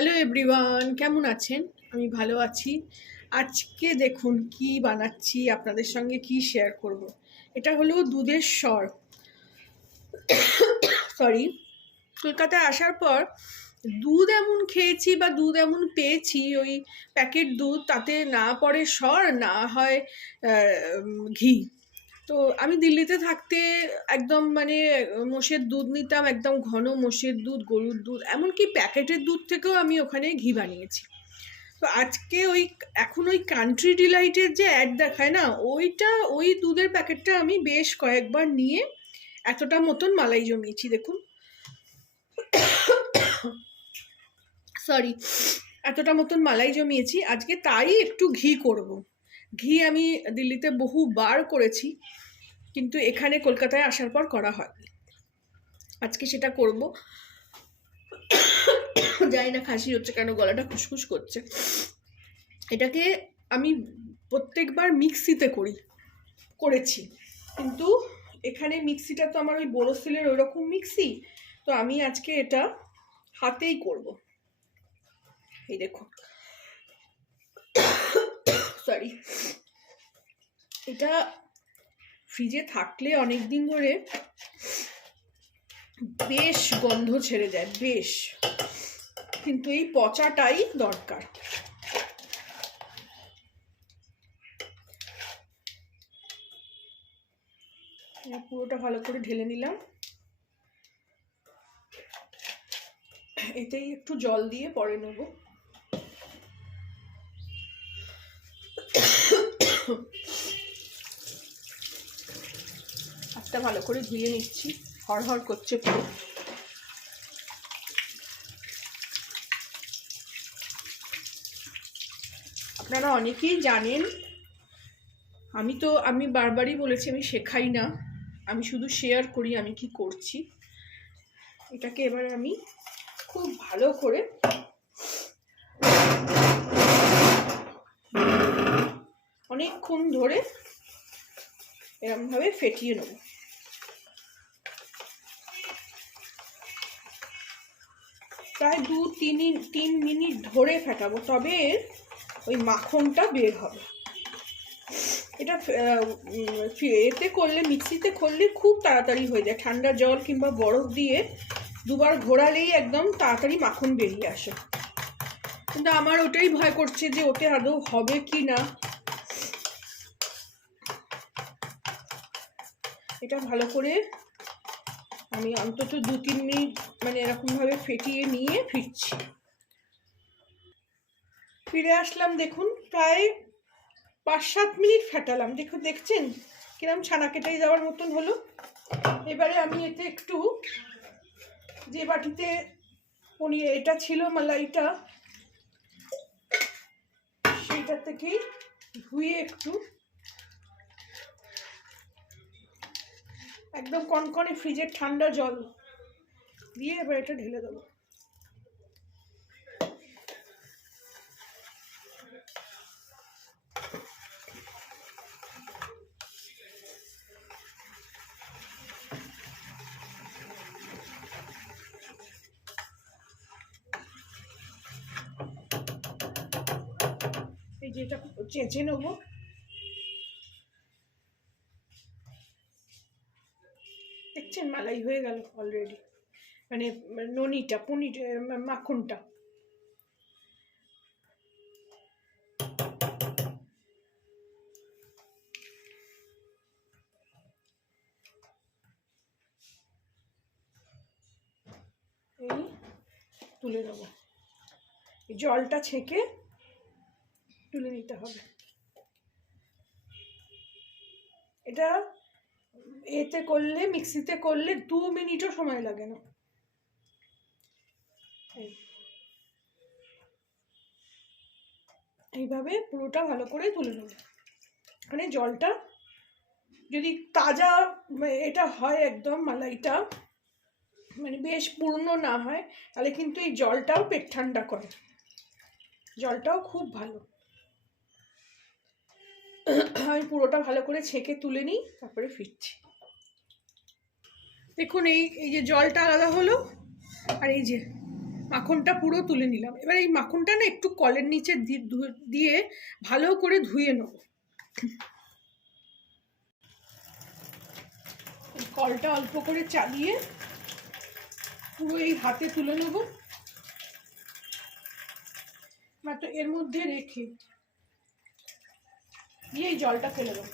Hello everyone, কেমন আছেন? আমি ভালো আছি। আজকে দেখুন কি বানাচ্ছি, আপনাদের সঙ্গে কি শেয়ার করব। এটা হলো দুধের সর। সরি, কলকাতায় আসার পর দুধ এমন খেয়েছি বা দুধ এমন পেয়েছি, ওই প্যাকেট দুধ, তাতে না পড়ে সর, না হয় ঘি। তো আমি দিল্লিতে থাকতে একদম মানে মোষের দুধ নিতাম, একদম ঘন মোষের দুধ, গরুর দুধ, এমনকি প্যাকেটের দুধ থেকেও আমি ওখানে ঘি বানিয়েছি। তো আজকে এখন ওই কান্ট্রি ডিলাইটের যে অ্যাড দেখায় না, ওই দুধের প্যাকেটটা আমি বেশ কয়েকবার নিয়ে এতটা মতন মালাই জমিয়েছি দেখুন। সরি, এতটা মতন মালাই জমিয়েছি। আজকে তাই একটু ঘি করব। ঘি আমি দিল্লিতে বহুবার করেছি, কিন্তু এখানে কলকাতায় আসার পর করা হয়। আজকে সেটা করব। জানি না খাসি হচ্ছে কেন, গলাটা খুসখুস করছে। এটাকে আমি প্রত্যেকবার মিক্সিতে করেছি, কিন্তু এখানে মিক্সিটা তো আমার ওই বোরোসিলের ওই রকম মিক্সি, তো আমি আজকে এটা হাতেই করব। এই দেখুন, সরি, এটা ফ্রিজে থাকলে অনেক দিন ধরে বেশ গন্ধ ছেড়ে যায়, বেশ, কিন্তু এই পচাটাই দরকার। পুরোটা ভালো করে ঢেলে নিলাম। এতেই একটু জল দিয়ে পরে নেব। হাতটা ভালো করে ধুয়ে নিচ্ছি, হড়হড় করছে পুরো। আপনারা অনেকেই জানেন, আমি বারবারই বলেছি আমি শেখাই না, আমি শুধু শেয়ার করি আমি কি করছি। এটাকে এবার আমি খুব ভালো করে অনেকক্ষণ ধরে এরকমভাবে ফেটিয়ে নেব। প্রায় 2-3 মিনিট ধরে ফেটাবো, তবে ওই মাখনটা বের হবে। এটা এতে করলে, মিক্সিতে করলে খুব তাড়াতাড়ি হয়ে যায়। ঠান্ডা জল কিংবা বরফ দিয়ে দুবার ঘোরালেই একদম তাড়াতাড়ি মাখন বেরিয়ে আসে। কিন্তু আমার ওটাই ভয় করছে যে ওতে আদৌ হবে কি না। এটা ভালো করে আমি অন্তত 2-3 মিনিট মানে এরকমভাবে ফেটিয়ে নিয়ে ফিরছি। ফিরে আসলাম, দেখুন প্রায় 5-7 মিনিট ফেটালাম। দেখছেন কিরম ছানা কেটে যাওয়ার মতন হলো। এবারে আমি এতে একটু, যে বাটিতে পনির এটা ছিল মালাইটা, সেইটা থেকেই ধুয়ে একটু একদম কনকনে ফ্রিজের ঠান্ডা জল দিয়ে এবার এটা ঢেলে দেবো। এই যে এটা চেঁচে নেবো। দেখছেন মালাই হয়ে গেল অলরেডি, মানে পনির মাখনটা। এই তুলে নেবো, জলটা ছেঁকে তুলে নিতে হবে। এটা এতে করলে, মিক্সিতে করলে 2 মিনিটও সময় লাগে না। এইভাবে পুরোটা ভালো করে তুলে নেব। মানে জলটা যদি তাজা এটা হয়, একদম মালাইটা মানে বেশ পূর্ণ না হয়, তাহলে কিন্তু এই জলটাও পেট ঠান্ডা করে, জলটাও খুব ভালো। আমি পুরোটা ভালো করে ছেঁকে তুলে নিই, তারপরে ফিরছি। দেখুন এই যে জলটা আলাদা হলো, আর এই যে মাখনটা পুরো তুলে নিলাম। এবার এই মাখনটা না একটু কলের নিচে দিয়ে ভালো করে ধুয়ে নেব। কলটা অল্প করে চালিয়ে পুরো এই হাতে তুলে নেব, মাত্র এর মধ্যে রেখে দিয়ে এই জলটা ফেলে দেবো।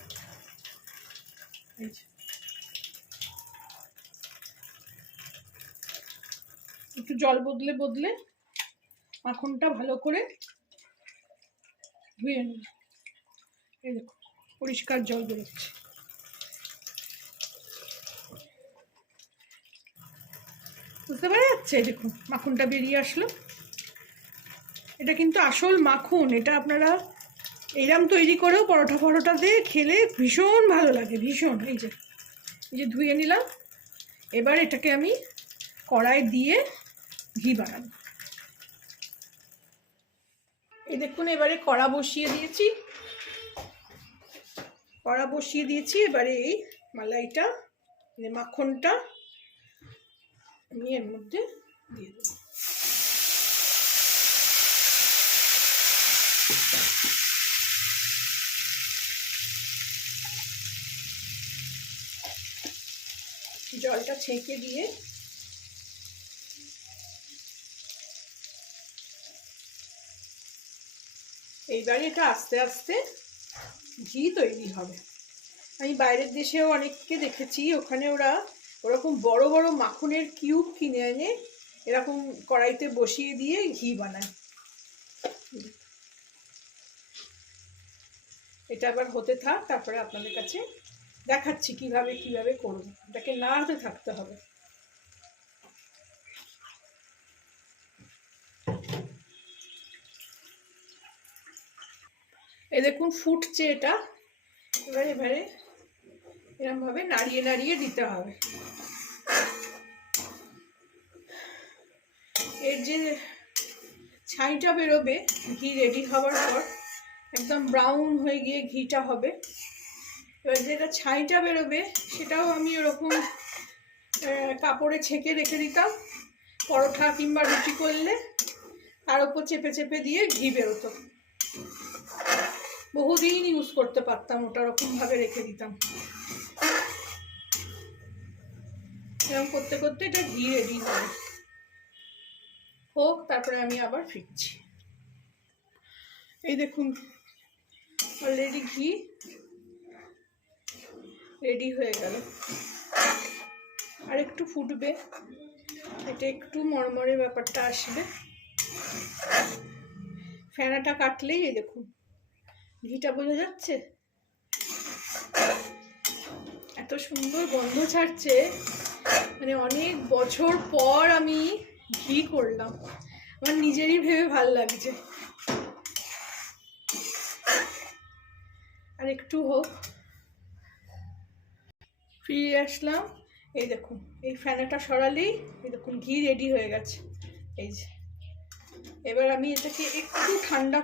একটু জল বদলে বদলে মাখনটা ভালো করে ধুয়ে নেব। এই দেখো পরিষ্কার জল বেরোচ্ছে। বুঝতে পারা যাচ্ছে? দেখুন মাখনটা বেরিয়ে আসলো। এটা কিন্তু আসল মাখন। এটা আপনারা এইরকম তৈরি করেও পরোটা দিয়ে খেলে ভীষণ ভালো লাগে, ভীষণ। এই যে ধুয়ে নিলাম। এবার এটাকে আমি কড়াই দিয়ে ঘি বানাবো। এই দেখুন এবারে কড়া বসিয়ে দিয়েছি। এবারে এই মালাইটা মাখনটা আমি এর মধ্যে দিয়ে দেবো। জলটা ছেঁকে দিয়ে এইবারে এটা আস্তে আস্তে ঘি তৈরি হবে। আমি বাইরের দেশেও অনেককে দেখেছি, ওখানে ওরা ওরকম বড় বড় মাখনের কিউব কিনে এনে এরকম কড়াইতে বসিয়ে দিয়ে ঘি বানায়। এটা আবার হতে থাক, তারপরে আপনাদের কাছে দেখাচ্ছি কিভাবে করব। এটাকে নাড়তে থাকতে হবে। এই দেখুন ফুটছে এটা। এবারে এরকম ভাবে নাড়িয়ে নাড়িয়ে দিতে হবে। এর যে ছাইটা বেরোবে ঘি রেডি হওয়ার পর, একদম ব্রাউন হয়ে গিয়ে ঘিটা হবে। এবার যেটা ছাইটা বেরোবে সেটাও আমি ওরকম কাপড়ে ছেঁকে রেখে দিতাম। পরোটা কিংবা রুটি করলে তার উপর চেপে চেপে দিয়ে ঘি বেরোতো। বহুদিন ইউজ করতে পারতাম ওটা, ওরকমভাবে রেখে দিতাম। এরকম করতে করতে এটা ঘি রেডি হোক, তারপরে আমি আবার ফিরছি। এই দেখুন অলরেডি ঘি রেডি হয়ে গেল। আর একটু ফুটবে, এটা একটু মরমরে ব্যাপারটা আসবে। ফেনাটা কাটলেই এই দেখুন ঘিটা বোঝা যাচ্ছে, এত সুন্দর গন্ধ ছাড়ছে। মানে অনেক বছর পর আমি ঘি করলাম, আমার নিজেরই ভেবে ভাল লাগছে। আর একটু হোক, ফিরে আসলাম। এই দেখুন এই ফেনাটা সরালেই এই দেখুন ঘি রেডি হয়ে গেছে। এই যে এবার আমি এটাকে একটু ঠান্ডা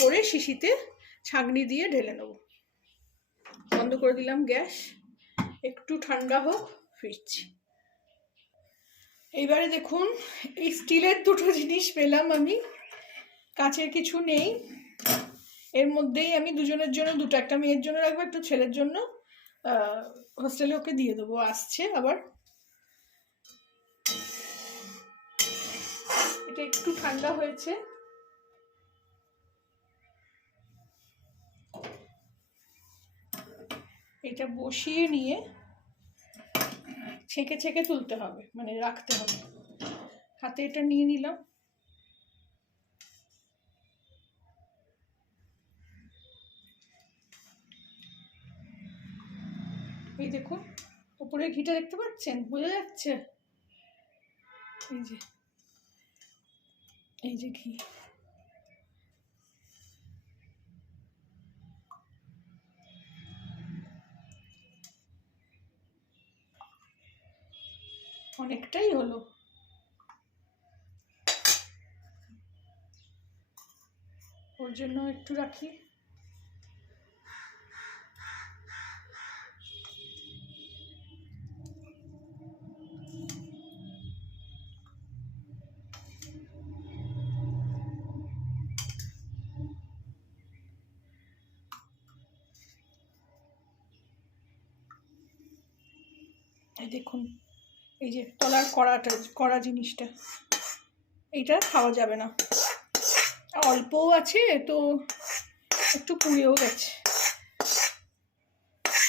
করে শিশিতে ছাঁকনি দিয়ে ঢেলে নেব। বন্ধ করে দিলাম গ্যাস, একটু ঠান্ডা হোক, ফিরছি। এইবারে দেখুন এই স্টিলের দুটো জিনিস পেলাম আমি, কাঁচের কিছু নেই। এর মধ্যেই আমি দুজনের জন্য দুটো, একটা মেয়ের জন্য রাখবো, একটা ছেলের জন্য হোস্টেলে ওকে দিয়ে দেবো, আসছে আবার। এটা একটু ঠান্ডা হয়েছে, এটা বসিয়ে নিয়ে ছেঁকে ছেঁকে তুলতে হবে, মানে রাখতে হবে। হাতে এটা নিয়ে নিলাম। এই দেখুন উপরে ঘিটা দেখতে পাচ্ছেন, বোঝা যাচ্ছে? এই যে ঘি। অনেকটাই হলো। ওর জন্য একটু রাখি। এই দেখুন, এই যে তলার কড়া জিনিসটা, এইটা খাওয়া যাবে না। অল্পও আছে তো একটু পুড়েও গেছে।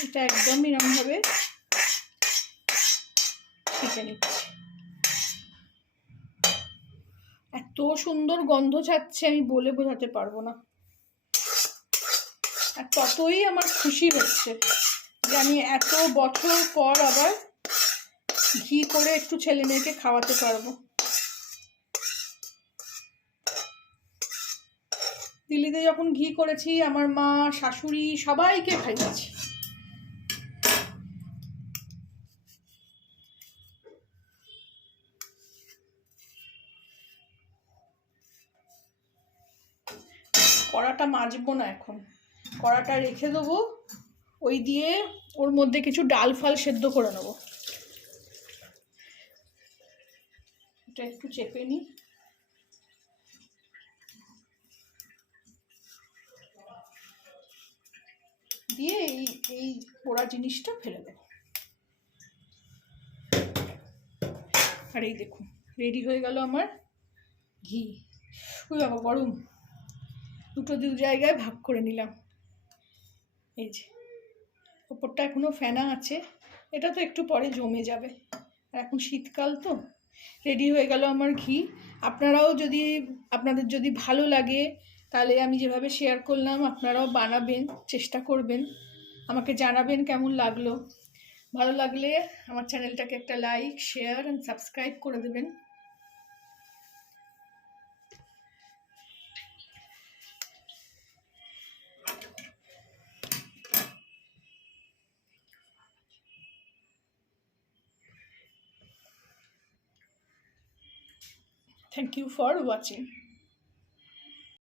এটা একদম এরকমভাবে ছেঁকে নিচ্ছি। এত সুন্দর গন্ধ ছাড়ছে আমি বলে বোঝাতে পারবো না। আর ততই আমার খুশি হচ্ছে যে আমি এত বছর পর আবার ঘি করে একটু ছেলে মেয়েকে খাওয়াতে পারবো। দিল্লিতে যখন ঘি করেছি আমার মা, শাশুড়ি সবাইকে খাইয়েছি। কড়াটা মাজবো না এখন, কড়াটা রেখে দেবো, ওই দিয়ে ওর মধ্যে কিছু ডাল ফাল সেদ্ধ করে নেবো। এটা একটু চেপে নিই, দিয়ে এই পোড়া জিনিসটা ফেলে দেবো। আর এই দেখুন রেডি হয়ে গেল আমার ঘি। ওই বাবা গরম, দু জায়গায় ভাগ করে নিলাম। এই যে ওপরটা এখনো ফেনা আছে, এটা তো একটু পরে জমে যাবে, আর এখন শীতকাল তো। রেডি হয়ে গেল আমার ঘি। আপনারাও আপনাদের যদি ভালো লাগে তাহলে আমি যেভাবে শেয়ার করলাম আপনারাও বানাবেন, চেষ্টা করবেন, আমাকে জানাবেন কেমন লাগলো। ভালো লাগলে আমার চ্যানেলটাকে একটা লাইক, শেয়ার অ্যান্ড সাবস্ক্রাইব করে দেবেন। Thank you for watching.